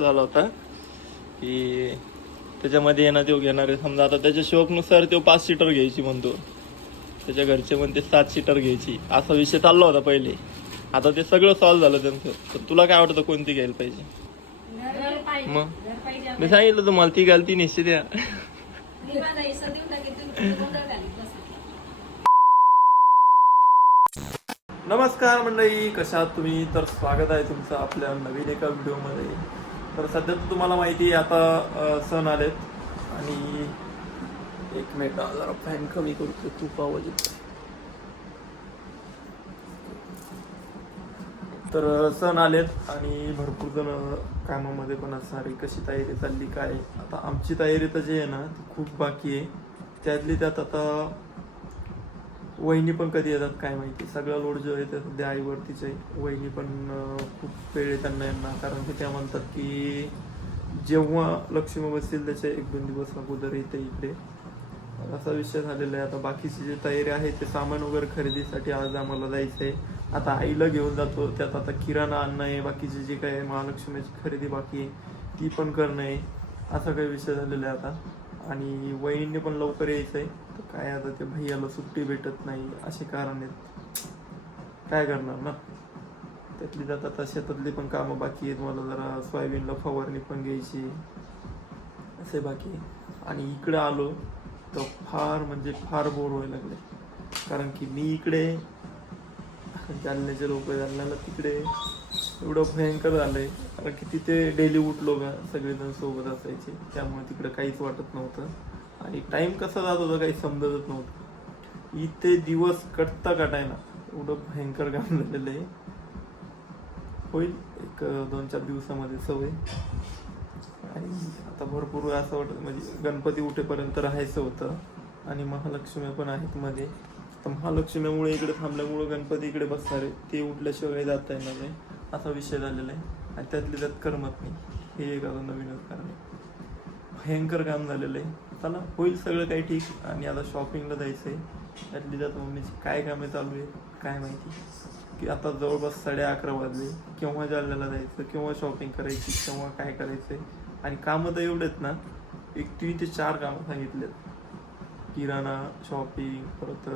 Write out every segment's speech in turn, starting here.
झाला होता की त्याच्यामध्ये येणार तो घेणार आहे समजा आता त्याच्या शोकनुसार तो पाच सीटर घ्यायची म्हणतो. त्याच्या घरचे म्हणते सात सीटर घ्यायची. असा विषय चालला होता पहिले. आता ते सगळं सॉल्व्ह झालं त्यांचं. तर तुला काय वाटतं कोणती घ्यायला पाहिजे? मग? मी सांगितलं तुम्हाला ती घाल ती निश्चित या. नमस्कार मंडळी कशा तुम्ही? तर स्वागत आहे तुमचं आपल्या नवीन एका व्हिडिओमध्ये. तर सध्या तर तुम्हाला माहिती आहे आता सण आलेत. आणि एक मिनिट जरा फॅन कमी करतो तूप आवाज तर सण आलेत आणि भरपूर जण कामामध्ये पण असणार आहे. कशी तयारी चालली काय? आता आमची तयारी तर जी आहे ना ती खूप बाकी आहे. त्यातली त्यात आता वहिनी पण कधी येतात काय माहिती. सगळा लोड जो आहे सध्या आईवरतीच आहे. वहिनी पण खूप वेळ आहे त्यांना यांना. कारण की त्या म्हणतात की जेव्हा लक्ष्मी बसतील त्याच्या एक दोन दिवस अगोदर येते इकडे. असा विषय झालेला आहे. आता बाकीची जी तयारी आहे ते सामान वगैरे खरेदीसाठी आज आम्हाला जायचं आहे आता आईला घेऊन जातो. त्यात आता किराणा आणणं आहे. बाकीची जी काय महालक्ष्मीची खरेदी बाकी आहे ती पण करणं आहे. असा काही विषय झालेला आहे आता. आणि वहिनी पण लवकर यायचं आहे तर काय आता ते भैयाला सुट्टी भेटत नाही असे कारण आहेत. काय करणार ना? त्यातली जात आता शेतातली पण कामं बाकी आहेत मला जरा सोयाबीनला फवारणी पण घ्यायची असे बाकी आणि इकडे आलो तर फार म्हणजे फार बोर व्हायला लागले. कारण की मी इकडे जालन्याचे लोक जालन्याला तिकडे एवढं भयंकर झालंय. कारण की तिथे डेली उठलो का सगळेजण सोबत असायचे. त्यामुळे तिकडं काहीच वाटत नव्हतं. आणि टाइम कसा जात होता काही समजतच नव्हतं. इथे दिवस कटता कटायना एवढं भयंकर काम झालेलं आहे. होईल एक दोन चार दिवसामध्ये सवय. आणि आता भरपूर असं वाटत म्हणजे गणपती उठेपर्यंत राहायचं होतं. आणि महालक्ष्मी पण आहेत मध्ये. तर महालक्ष्मीमुळे इकडे थांबल्यामुळे गणपती इकडे बसणार आहे. ते उठल्याशिवाय जाता येणार नाही. असा विषय झालेला आहे. आणि त्यातले त्यात करमत नाही. हे एक आता नवीनच कारण आहे. भयंकर काम झालेलं आहे. चला होईल सगळं काही ठीक आणि आता शॉपिंगला जायचं आहे त्यातली जात मम्मीची काय कामे चालू आहे काय माहिती. की आता जवळपास साडे अकरा वाजले. केव्हा जालन्याला जायचं? केव्हा शॉपिंग करायची? केव्हा काय करायचं आहे आणि कामं तर एवढेच ना एक तीन ते चार कामं सांगितलेत. किराणा शॉपिंग परत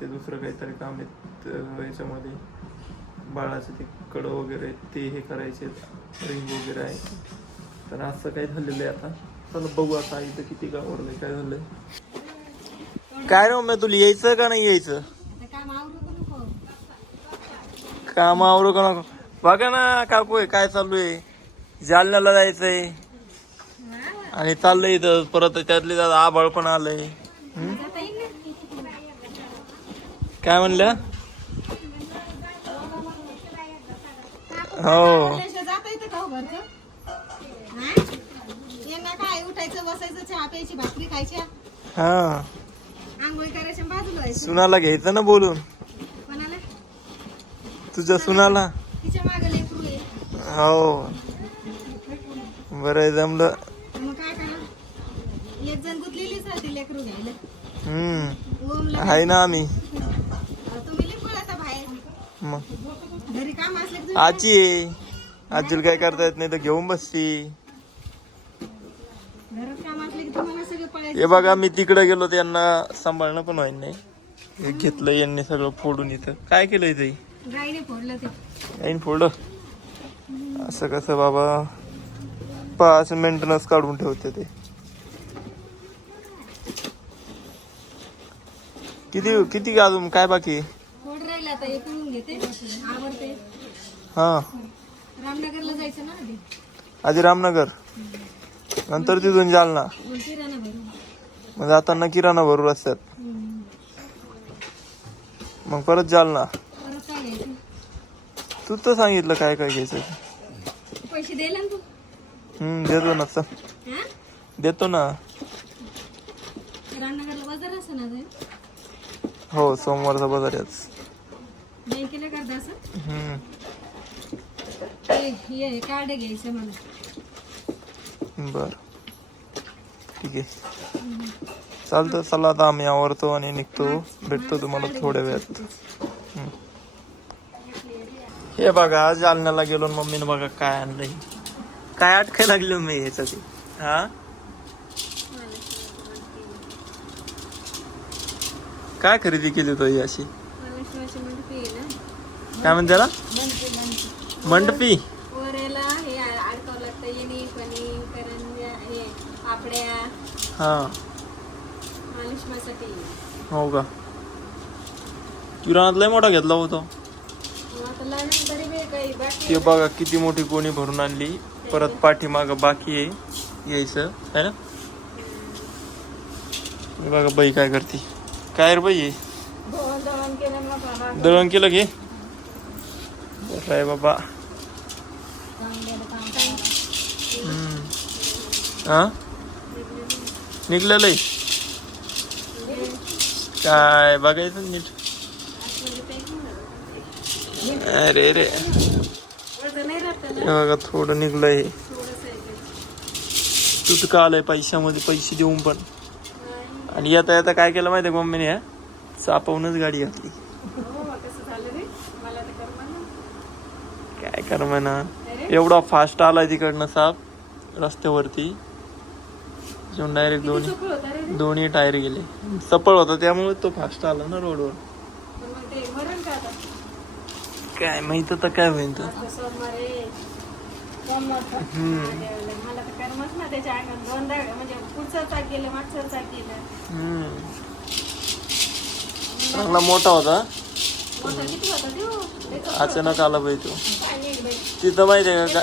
ते दुसरं काहीतरी काम आहेत याच्यामध्ये. बाळाचे ते कडं वगैरे आहेत, ते हे करायचे रिंग वगैरे आहे. तर असं काही झालेलं आहे आता. चला बघू आता इथं किती गावरलंय काय झालंय. काय रे मम्मी तुला यायचं का नाही यायचं? आता काम आवरू का नको? बघा ना काकू आहे काय चालू आहे? जालन्याला जायचंय. आणि चाललंय इथं परत त्यातले त्यात आबाळ पण आलंय. काय म्हणल्या हो? काय उठायचं बसायचं चहा प्यायची भाकरी खायच्या? हा. आंघोळी करायच्या आणि बाजूला व्हायचं सुनाला घ्यायचं ना बोलून? कोणाला? तुझ्या सुनाला? तिच्यामागे लेकरू आहे. हो. बरं जमलं. मग काय करा? एक जण गुतलेलीच राहते लेकरू घ्यायला. हम्म. ओमला आहे ना आम्ही. तुम्ही लिंबू आता बाहेर. मग? घरी काम असले की तुम्ही आजी आहे. आजीला काय करता येत नाही तर घेऊन बसती घरात काम असले की तुम्हाला सगळं पळायचं हे बघा मी तिकडे गेलो तर यांना सांभाळणं पण व्हायला नाही. हे घेतलं यांनी सगळं फोडून इथं. काय केलं इथे गाईने फोडलं असं कसं बाबा पाच मेंटेनन्स काढून ठेवते ते. किती किती अजून? काय बाकी? हे हा. रामनगरला जायचं ना आधी? रामनगर? नंतर तिथून जालना? मग मग जाताना किराणा भरू रस्त्यात. मग परत जालना परत काय घ्यायचं? तू तर सांगितलं काय काय घ्यायचं. पैसे द्यायला ना तू. हम्म देतो ना चल. हा? देतो ना. रामनगरला बाजार असं ना ते? हो सोमवारचा बाजार आहे आज. बँकेला करता असं? हम्म. हे कार्ड घ्यायचं मला बर. ठीक आहे. चालतं चला आता आम्ही आवरतो आणि निघतो. भेटतो तुम्हाला थोड्या वेळात. हे बघा जालन्याला गेलो मम्मीने बघा काय आणलंय. काय अटकाय लागलो मी ह्याच्यात हा? काय खरेदी केली तो ही अशी? काय म्हणते मंडपी. वरेला हे अडकावं लागतं येणे पणी करंज्या हे आपड्या हा. हो का? किराणात लय मोठा घेतला होतो. ते बघा किती मोठी कोणी भरून आणली. परत पाठीमाग बाकी आहे यायचं. है ना? बघा बाई काय करते. काय रे बाई? दळण केलं घे आहे बाबा. हा निघलेलं आहे. काय बघायचं नीट. अरे रे. बघा थोडं निघलंय. तू तर ते. आलंय पैशामध्ये? पैसे देऊन पण. आणि येता येता काय केलं माहितीये मम्मीने? ह्या चापवूनच गाडी घातली. काय कर म्हणा एवढा फास्ट आलाय तिकडनं साप रस्त्यावरती. डायरेक्ट किती दोन्ही? दोन्ही टायर गेले चपळ होता त्यामुळे तो फास्ट आला ना रोडवर? काय माहीत तर काय आहे. म्हणजे हम्म. चांगला मोठा होता. अचानक आला बाई तो. तिथं माहितीये का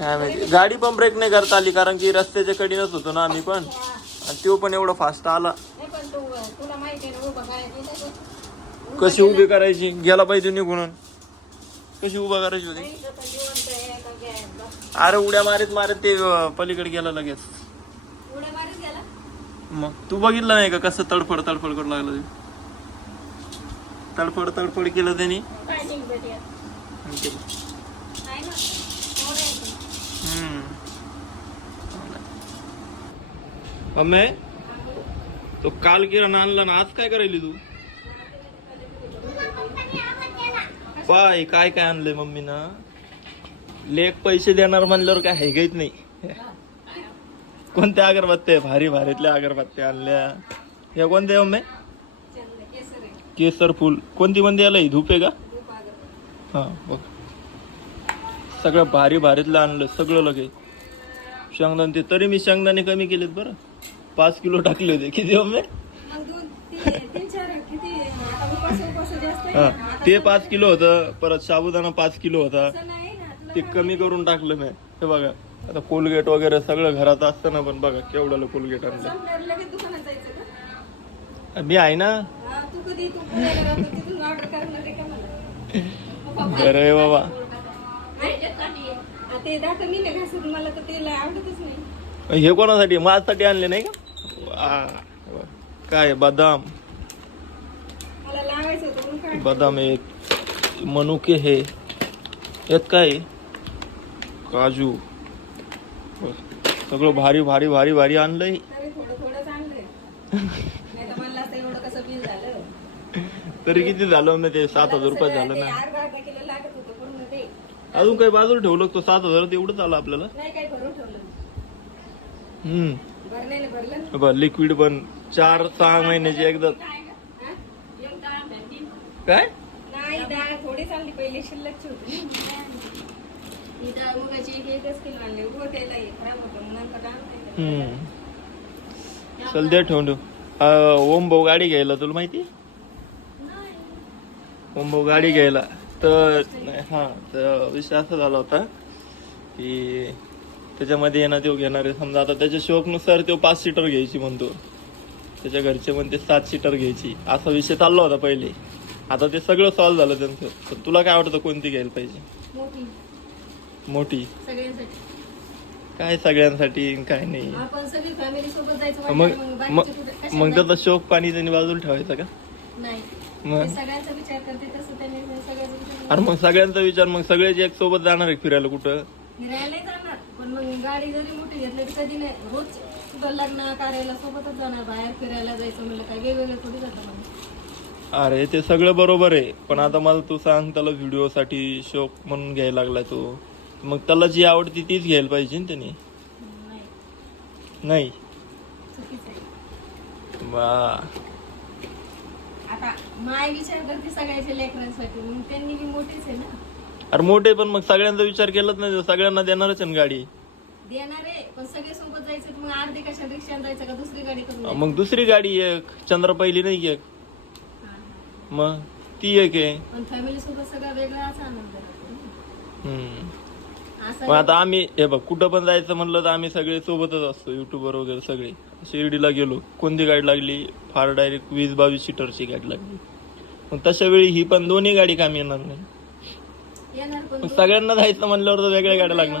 काय माहिती. गाडी पण ब्रेक नाही करता आली कारण की रस्त्याच्या कडीनच होतो ना आम्ही पण. आणि तो पण एवढा फास्ट आला. कशी उभी करायची? गेला पाहिजे निघून. कशी उभा करायची होती. अरे उड्या मारत मारत ते पलीकडे गेला लगेच. मग तू बघितलं नाही का कसं तडफड तडफड करू लागलं ते? तडफड तडफड केलं त्यांनी काय नाही भेटूया आणि ते- नाही ना मोर आहे अम्मे तो काल किराणा आणला ना आज काय करायली तू? पाय काय काय आणलंय मम्मीनं? लेख पैसे देणार म्हणल्यावर काय हैगत नाही. कोणत्या अगरबत्त्या? भारी भारीतल्या अगरबत्त्या आणल्या. या कोणत्या मम्मी केसर फुल. कोणती म्हणते याला ही धूप आहे का? हा बघ. सगळं भारी भारीतलं आणलं सगळं लगे शेंगदाणे ते तरी मी शेंगदाणे कमी केलेत बरं. पाच किलो टाकले होते. किती मम्मी आहे. हा ना. आता ते पाच किलो होतं परत साबुदाणा पाच किलो होता. ते कमी करून टाकलं मी. हे बघा आता कोलगेट वगैरे सगळं घरात असतं ना पण बघा केवढं कोलगेट आणलं. मी आहे ना? हा, तू कधी ते दात मी नाही घासत मला तर ते आवडतच नाही. हे कोणासाठी? माझ्यासाठी आणले नाही का? वा, वा. काय बदाम? मला लावायचं होतं म्हणून काय? बदाम एक मनुके हे. यात काय? आहे? काजू. सगळं भारी भारी भारी भारी आणलंय. तरी थोडं थोडंच आणलंय. नाही तर मला असं एवढं कसं बिल झालं. तरी किती झालं? ना ते सात हजार रुपये झालं ना अर्धा अर्धा किलो लागत होतं पूर्ण ते अजून काही बाजूला ठेवलं तो सात हजार तेवढंच आलं आपल्याला? नाही काही भरून ठेवलं हम्म. भरलेलं भरलं. बघ लिक्विड पण चार सहा महिन्याची एकदा हा? येऊन? काय? नाही डाळ थोडी चालली पहिले शिल्लकची होती ना. ही डाळ मुगाची एक एकच किलो आणली. उभं त्याला हे खराब होतं म्हणून नंतर डाळ नाही केलं. हम्म. चल दे ठेवून ठेव. अं, ओम भाऊ गाडी घ्यायला तुला माहिती? ओम भाऊ गाडी घ्यायला. तर हा तर विषय असा झाला होता की त्याच्यामध्ये येणार तो घेणार आहे. समजा आता त्याच्या शोकनुसार तो पाच सीटर घ्यायची म्हणतो. त्याच्या घरचे म्हणते सात सीटर घ्यायची. असा विषय चालला होता पहिले. आता ते सगळं सॉल्व्ह झालं त्यांचं. पण तुला काय वाटतं कोणती घ्यायला पाहिजे? मोठी. काय सगळ्यांसाठी काय नाही. मग मग त्याचा शोक पाणी त्यांनी बाजूला ठेवायचा का? नाही. मग? ते सगळ्यांचा विचार करते तसं त्यांनी सगळ्याचा विचार अरे मग सगळ्यांचा विचार मग सगळे जे एक सोबत जाणार आहे फिरायला कुठं? जाणार पण मग गाडी जरी मोठी घेतली तर कधी नाही. रोज लग्न कार्याला सोबतच जाणार बाहेर फिरायला जायचं म्हणलं काय वेगवेगळं थोडी जातं अरे ते सगळं बरोबर आहे. पण आता मला तू सांग त्याला व्हिडिओ साठी शोक म्हणून घ्यायला लागलाय तो. मग त्याला जी आवडती तीच घ्यायला पाहिजे ना त्याने? नाही. नाही? चुकीचं आहे. वा. आता माय विचार करते सगळ्याच्या लेकरांसाठी मग त्यांनी बी मोठीच आहे ना अरे मोठे पण मग सगळ्यांचा विचार केलाच नाही सगळ्यांना देणारच आहे ना गाडी देणार आहे पण सगळे सोबत जायचं तर मग अर्धे कशा रिक्षाने जायचं का दुसरी गाडी करून जायचं? मग दुसरी गाडी एक चंद्र पहिली नाही एक हा, हा. मग ती एक आहे पण फॅमिली सोबत सगळा वेगळाच आनंद राहतो ना. हम्म. मग आता आम्ही हे बघ कुठं पण जायचं म्हणलं तर आम्ही सगळे सोबतच असतो युट्यूबर वगैरे सगळे. शिर्डीला गेलो. कोणती गाडी लागली? फार डायरेक्ट वीस बावीस सीटरची गाडी लागली. मग तशा वेळी ही पण दोन्ही गाडी कामी येणार नाही. सगळ्यांना जायचं म्हणल्यावर तर वेगळ्या गाड्या लागणार.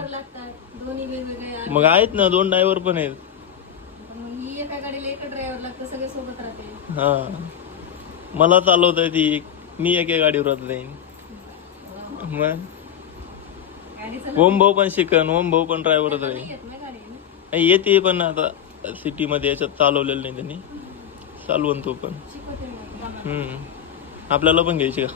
मग आहेत ना दोन ड्रायव्हर पण आहेत. ही मला चालवता ती मी एका गाडीवर जाईन. मग? ओम भाऊ पण शिकन ओम भाऊ पण ड्रायव्हरच नाही राहील नाही, येते पण आता सिटी मध्ये याच्यात चालवलेलं नाही त्यांनी. चालवून तो पण. हम्म. आपल्याला पण घ्यायची का?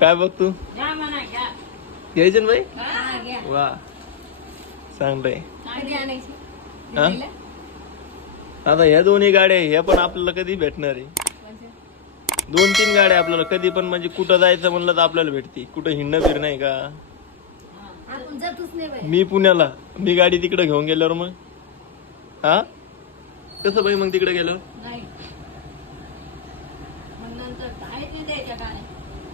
काय बघ. तू घ्या घ्यायची ना बाई? वा. चांगलंय. आता ह्या दोन्ही गाड्या ह्या पण आपल्याला कधी भेटणार आहे. दोन तीन गाड्या आपल्याला. कधी पण म्हणजे कुठं जायचं म्हणलं तर आपल्याला भेटते. कुठं हिंडणं फिरणं आहे का? आपण जातच नाही बाई. मी पुण्याला. मी गाडी तिकडे घेऊन गेल्यावर मग. हा? कसं बाई मग तिकडे नाही. मग नंतर आहेत ना द्यायच्या गाड्या.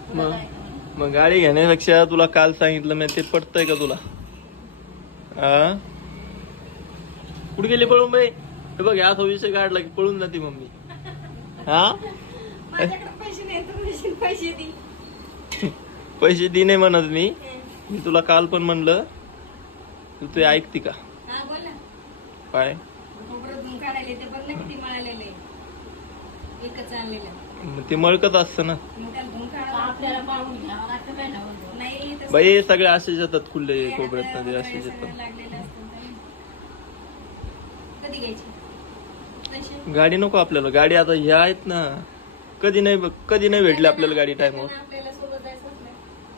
पुढं मग? जायचं नाही. मग गाडी घेण्यापेक्षा तुला काल सांगितलं मी ते पटतंय का तुला? हा? कुठे गेली पळून बाई? हे बघ असा विषय काढला की पळून जाते मम्मी. हा? पैसे दे. पैसे दे नाही म्हणत मी. मी तुला काल पण म्हणलं. तू ते ऐकते का? हा. काय? ते मळकत असतं ना. बाई सगळे खुल्ले नाही, खोबऱ्यात आता मध्ये घ्यायची? पैसे? गाडी नको आपल्याला. गाडी आता ह्या आहेत ना. कधी नाही बघ- कधी नाही भेटली आपल्याला गाडी टाइमवर आपल्याला सोबत नाही.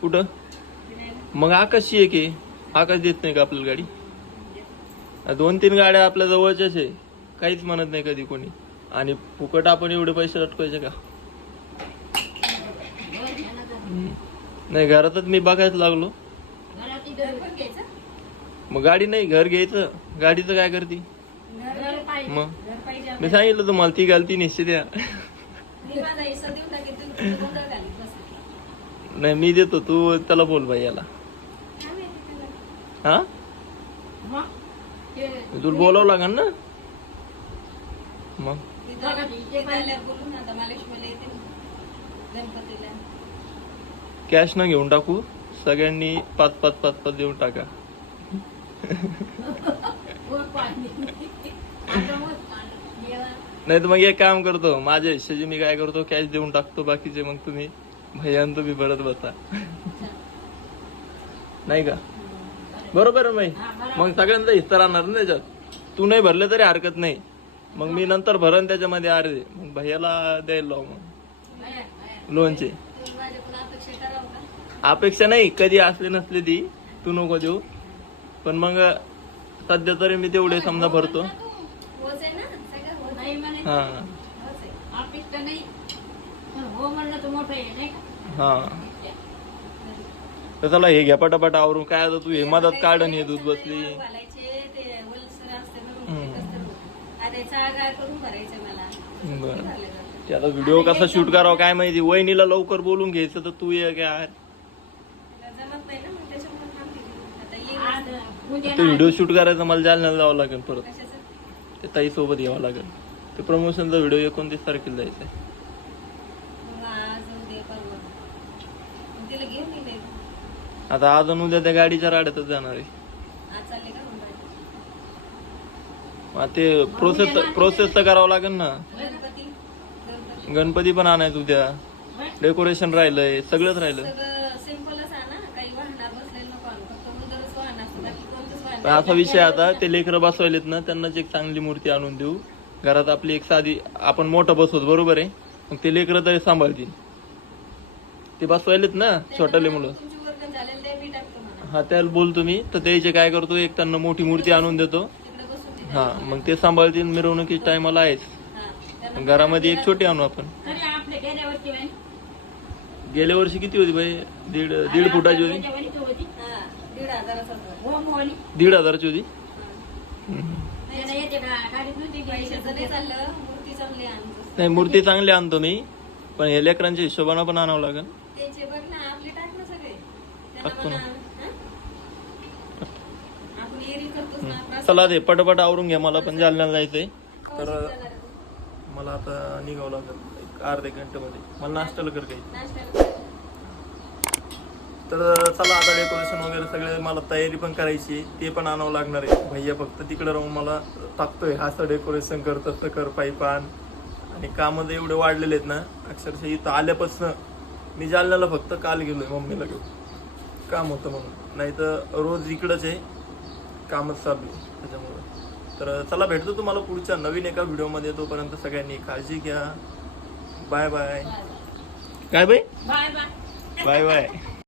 कुठं. मग आकाशची आहे की आकाश देत नाही का आपल्याला गाडी दोन तीन गाड्या आपल्या जवळच्याच आहे काहीच म्हणत नाही कधी कोणी आणि फुकट आपण एवढे पैसे लटकायचे का नाही घरातच मी बघायला लागलो घरात घर पण घ्यायचं? मग गाडी नाही घर घ्यायचं गाडीचं काय करते घर घर पाहिजे. मग घर पाहिजे मी आपल्याला. सांगितलं तुम्हाला ती घालती निश्चित द्या नाही मी देतो. तू त्याला बोल बाई याला? हा? तुला बोलावं लागेल ना? मग? कॅश न घेऊन टाकू. सगळ्यांनी पाच पाच पाच पाच देऊन टाका वर पाणी आता वर पाणी येवा. नाही तर मग एक काम करतो माझ्या हिश्श्याची मी काय करतो कॅश देऊन टाकतो बाकीचे मग तुम्ही भैयान तुम्ही भरत बसा. नाही का? बरोबर आहे माई मग सगळ्यांचा हिस्सा राहणार ना त्याच्यात. तू नाही भरले तरी हरकत नाही. मग मी नंतर भरण त्याच्यामध्ये अर्धे मग भैयाला द्यायला लाव मग. लोनचे? अपेक्षा नाही कधी असले नसले ती. तू नको देऊ. पण मग सध्या तरी मी तेवढे समजा भरतो होच आहे ना सगळं होच आहे. नाही म्हणे हा. नाही पण हो. म्हणलं तर मोठं आहे नाही का हा तर चला हे घ्या पटापट आवरून. काय आता तू हे मदत काढ आणि हे दूध बसली. घालायचे, ते ओलसर असते हम्म. कसं आता याचा आगार करून भरायचं मला बर. भरले जातं. ते आता व्हिडिओ कसा शूट करावा काय माहिती. वहिनीला लवकर बोलून घ्यायचं तर तू ये काय जमत नाही ना मग त्याच्यामुळे थांबते आता येईल आज उद्या ते व्हिडिओ शूट करायचं मला जालन्याला जावं लागेल परत. कशाचं ते ताई सोबत यावं लागेल. ते प्रमोशनचा व्हिडिओ एकोणतीस तारखेला जायचा आहे आता आणि उद्या त्या गाडीच्या राड्यातच जाणार आहे? मग ते प्रोसेस प्रोसेस तर करावं लागेल ना. गणपती. पण आणायचं उद्या. डेकोरेशन राहिलंय सगळंच राहिलं पण असा विषय आता ते लेकरं बसवायलेत ना त्यांनाच एक चांगली मूर्ती आणून देऊ. घरात आपली एक साधी आपण मोठं बसवतो बरोबर आहे? मग ते लेकरं तरी सांभाळतील. ते बसवायलेत ना छोटाले मुलं. हा त्याला बोलतो मी तर त्याचे काय करतो एक त्यांना मोठी मूर्ती आणून देतो. हा मग ते सांभाळतील मिरवणुकीच्या टायमाला आहेच. हा. घरामध्ये एक छोटी आणू आपण. गेल्या वर्षी किती होती बाई? दीड दीड फुटाची होती. हा, दीड हजाराचा होता. हो मोली दीड हजाराची होती हा. हम्म. त्याला येते का गाडीत नव्हती पैशाचं नाही चाललं मूर्ती चांगली आणतो. नाही मूर्ती चांगली आणतो मी पण हे लेकरांच्या हिशोबानं पण आणावं लागेल. त्याचे बघ ना आपले टाक ना सगळे. त्यांना टाकतो ना. म्हणा, हा? आपण एरी करतोच ना आपला चला ते पटपट आवरून घ्या मला पण जालन्याला जायचंय. तर जाणार आहे. मला आता निघावं लागेल एक अर्ध्या घंट्यामध्ये मला नाश्त्याला कर काही. नाश्त्याला तर चला आता डेकोरेशन वगैरे सगळे मला तयारी पण करायची आहे. ते पण आणावं लागणार आहे. भैया फक्त तिकडे राहून मला टाकतोय असं डेकोरेशन कर तसं कर पाईप आण आणि कामं एवढे वाढलेले आहेत ना अक्षरशः इथं आल्यापासून मी जालन्याला फक्त काल गेलोय मम्मीला घेऊन. काम होतं म्हणून. नाही तर रोज इकडंच आहे कामच चालू आहे त्याच्यामुळं. तर चला भेटतो तुम्हाला पुढच्या नवीन एका व्हिडिओमध्ये. तोपर्यंत सगळ्यांनी काळजी घ्या. Bye bye. काय bye bye bye. Bye bye.